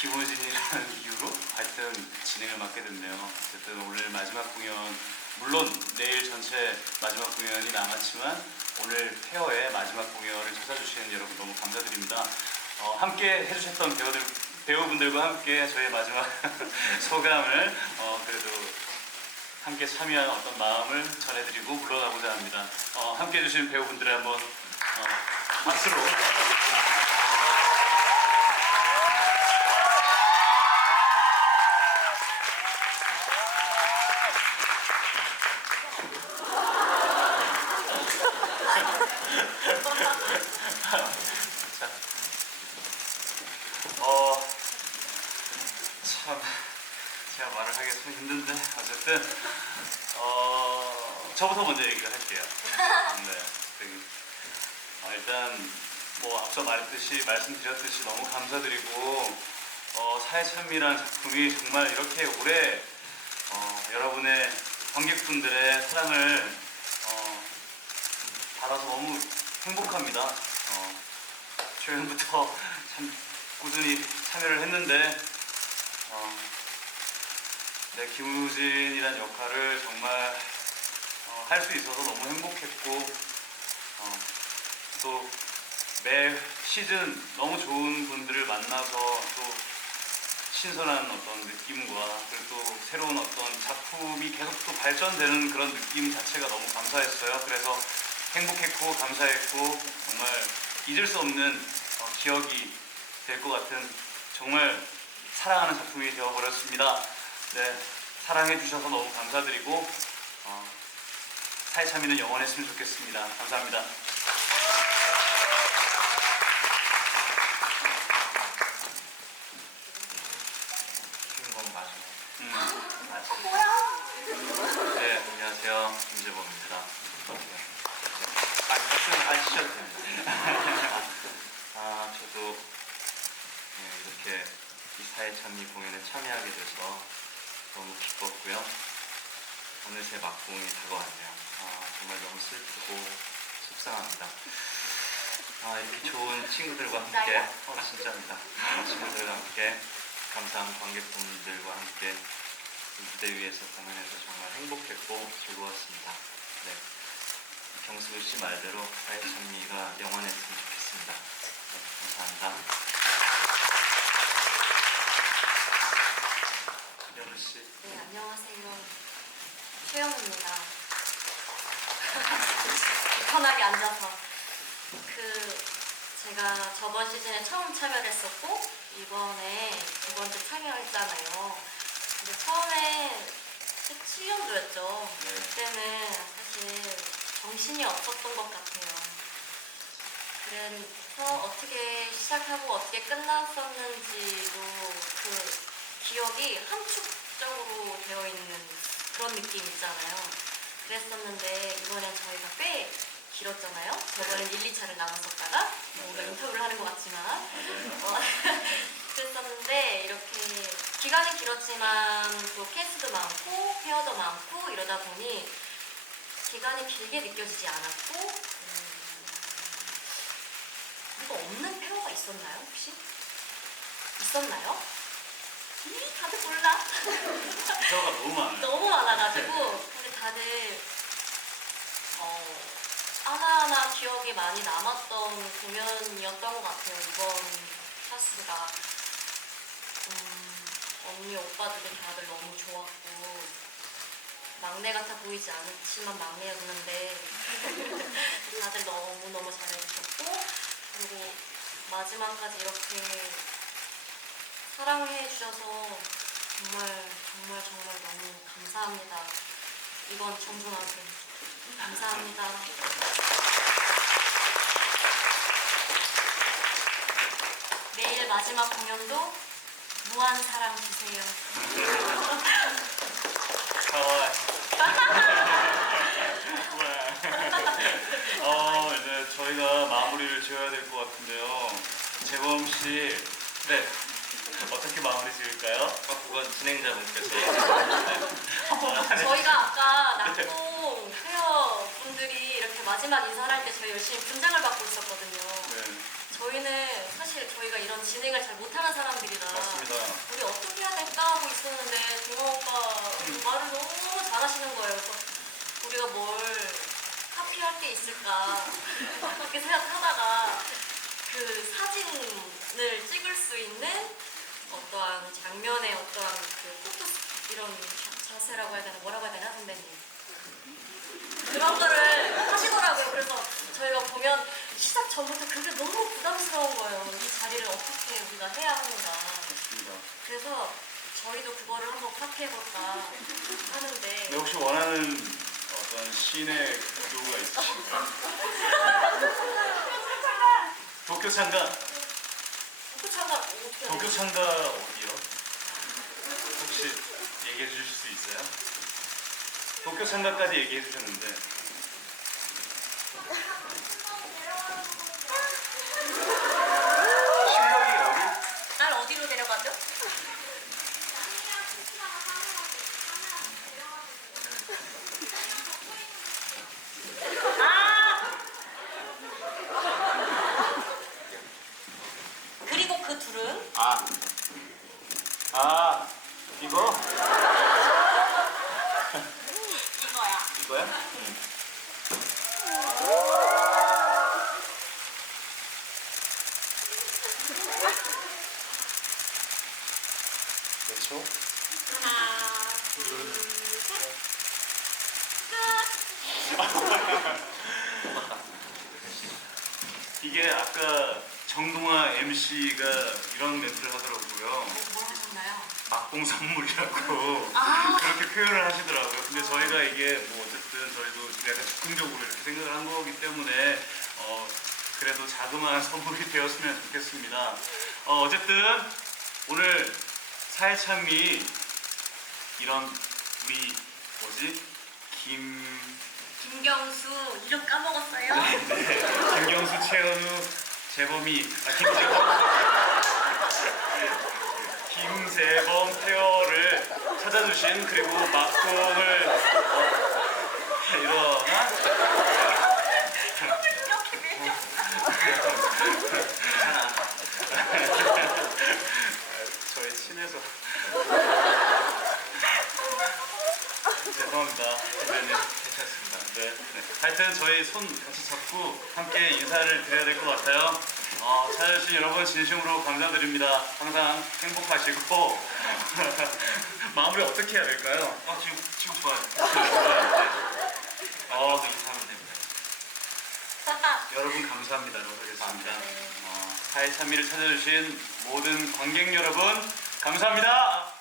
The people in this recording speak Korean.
김호진이라는 이유로 하여튼 진행을 맡게 됐네요. 어쨌든 오늘 마지막 공연 물론 내일 전체 마지막 공연이 남았지만 오늘 페어의 마지막 공연을 찾아주시는 여러분 너무 감사드립니다. 어, 함께 해주셨던 배우들 배우분들과 함께 저의 마지막 소감을 어, 그래도 함께 참여한 어떤 마음을 전해드리고 물러나고자 합니다. 어, 함께 해주신 배우분들의 한번 어, 박수로 자, 어, 참, 제가 말을 하기가 참 힘든데, 어쨌든, 어, 저부터 먼저 얘기를 할게요. 네. 그, 어, 일단, 뭐, 앞서 말했듯이, 말씀드렸듯이 너무 감사드리고, 어, 사회참미라는 작품이 정말 이렇게 오래, 어, 여러분의 관객분들의 사랑을, 어, 받아서 너무 행복합니다. 어, 초연부터 참 꾸준히 참여를 했는데 어, 네, 김우진이란 역할을 정말 어, 할 수 있어서 너무 행복했고 어, 또매 시즌 너무 좋은 분들을 만나서 또 신선한 어떤 느낌과 그리고 또 새로운 어떤 작품이 계속 또 발전되는 그런 느낌 자체가 너무 감사했어요. 그래서 행복했고 감사했고 정말 잊을 수 없는 어, 기억이 될 것 같은 정말 사랑하는 작품이 되어버렸습니다. 네, 사랑해 주셔서 너무 감사드리고 어, 사회참미는 영원했으면 좋겠습니다. 감사합니다. 주인공 마지막. 음, 뭐야? 네, 안녕하세요. 김재범입니다. 아, 말씀 안 됩니다. 아, 저도 네, 이렇게 이 사회참미 공연에 참여하게 돼서 너무 기뻤고요. 어느새 막공이 다가왔네요. 아, 정말 너무 슬프고 속상합니다. 아, 이렇게 좋은 친구들과 함께? 어, 진짜입니다. 친구들과 함께, 감사한 관객분들과 함께 이 무대 위에서 공연해서 정말 행복했고 즐거웠습니다. 네. 경수 씨 말대로 사회참미가 영원했으면 좋겠습니다. 네, 감사합니다. 연우 씨. 네, 안녕하세요. 최영입니다. 편하게 앉아서. 그, 제가 저번 시즌에 처음 참여를 했었고, 이번에 두 번째 참여했잖아요. 근데 처음에 17년도였죠. 네. 그때는 사실 정신이 없었던 것 같아요. 그래서 어떻게 시작하고 어떻게 끝났었는지도 그 기억이 함축적으로 되어 있는 그런 느낌 있잖아요. 그랬었는데 이번엔 저희가 꽤 길었잖아요. 저번엔 1, 2차를 나눴었다가 뭔가 인터뷰를 하는 것 같지만 어, 그랬었는데 이렇게 기간은 길었지만 또 캐스도 많고 페어도 많고 이러다 보니 기간이 길게 느껴지지 않았고 음, 이거 없는 페어가 있었나요 혹시? 있었나요? 이 다들 몰라. 표가 너무 많아요. 너무 많아가지고 근데 다들 어, 하나하나 기억에 많이 남았던 공연이었던 것 같아요 이번 파스가 음, 언니 오빠들이 다들 너무 좋았고 막내 같아 보이지 않지만 막내였는데 다들 너무 너무 잘해주셨고 그리고 마지막까지 이렇게 사랑해 주셔서 정말 정말 정말 너무 감사합니다. 이번 정중하게 감사합니다. 내일 마지막 공연도 무한 사랑 주세요. 가와이. 어, 이제 저희가 마무리를 지어야 될 것 같은데요. 재범 씨, 네. 어떻게 마무리 지을까요? 어, 그건 진행자분께서. 저희가 아까 낙동 페어 분들이 이렇게 마지막 인사를 할 때 저희 열심히 분장을 받고 있었거든요. 네. 저희는 사실 저희가 이런 진행을 잘 못하는 사람들이라 맞습니다. 우리 어떻게 해야 될까 하고 있었는데 동아 오빠 말을 너무 잘하시는 거예요. 그래서 우리가 뭘 카피할 게 있을까 그렇게 생각하다가 그 사진을 찍을 수 있는 어떠한 장면의 어떠한 그 포토 이런 자- 자세라고 해야 되나 뭐라고 해야 되나 선배님 그런 거를 하시더라고요. 그래서 저희가 보면 시작 전부터 그게 너무 부담스러운 거예요. 이 자리를 어떻게 우리가 해야 하는가. 맞습니다. 그래서 저희도 그거를 한번 카피해볼까 하는데 네, 혹시 원하는 어떤 씬의 구도가 있으신가요? 도쿄 참가, 도쿄 해야 도쿄? 참가 어디요? 혹시 얘기해 주실 수 있어요? 도쿄 참가까지 얘기해 주셨는데 실력이 어디? 날 어디로 데려가죠? 아! 그리고 그 둘은 아, 아 이거 이거야. 이거야? 응. 몇 초? 하나, 둘, 셋. 끝. 이게 아까 정동아 MC가 이런 멘트를 하더라고요. 뭐, 뭘 하셨나요? 막공 선물이라고 아. 그렇게 표현을 하시더라고요. 근데 저희가 이게 뭐 어쨌든 저희도 약간 즉흥적으로 이렇게 생각을 한 거기 때문에 어 그래도 자그마한 선물이 되었으면 좋겠습니다. 어 어쨌든 오늘 사회참이 이런 우리 뭐지 김 김경수 이름 까먹었어요? 네, 김경수, 최현우, 재범이, 아 김재범, 김재범 페어를 찾아주신 그리고 막공을 어, 일어나 저희 친해서 죄송합니다 선배님. 괜찮습니다. 네, 네. 하여튼 저희 손 같이 함께 인사를 드려야 될 것 같아요. 어, 찾아주신 여러분 진심으로 감사드립니다. 항상 행복하시고 마무리 어떻게 해야 될까요? 어 지금 지금 좋아요. 어, 인사하면 됩니다. 여러분 감사합니다로 하겠습니다. 네. 어, 사회 참미를 찾아주신 모든 관객 여러분 감사합니다.